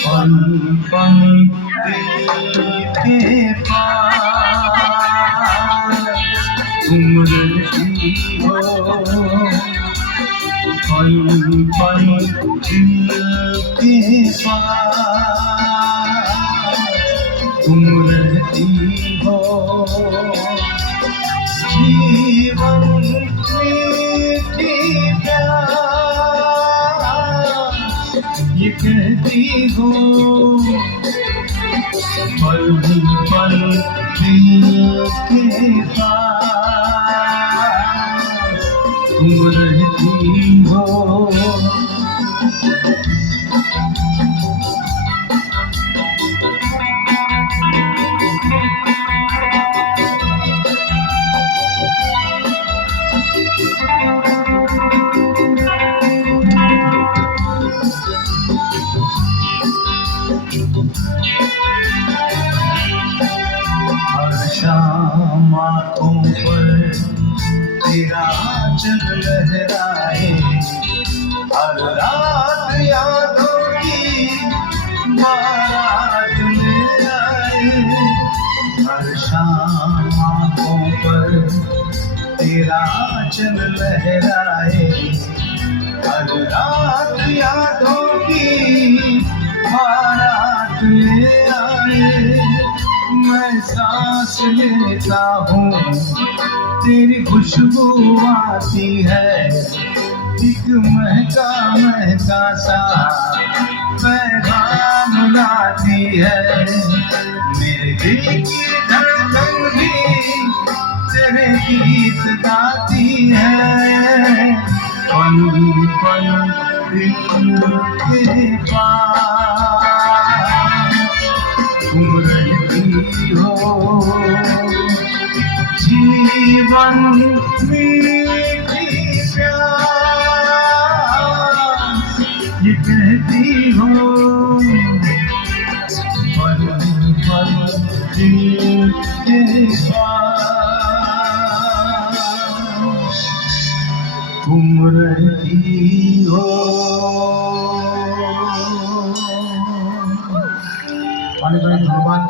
पल पल के पास तुम रहती हो, पल पल के पास तुम रहती हो। जीवन मीठी प्यास ये कहती हो, पल पल दिल के पास तुम रहती हो। हर शाम आँखों पर तेरा आंचल लहराए, हर रात यादों की बारात में आए। हर शाम आँखों पर तेरा आंचल लहराए, हर रात यादों की बारात में आए। मैं सांस लेता हूँ तेरी खुशबू आती है, एक महका महका सा पैगाम लाती है। मेरे दिल की धड़कन भी तेरे गीत गाती है, पल पल दिल के पास तुम रहती हो। जीवन मीठी प्यास ये कहती हो, पल पल दिल के पास तुम रहती हो। অনেক অনেক ধন্যবাদ।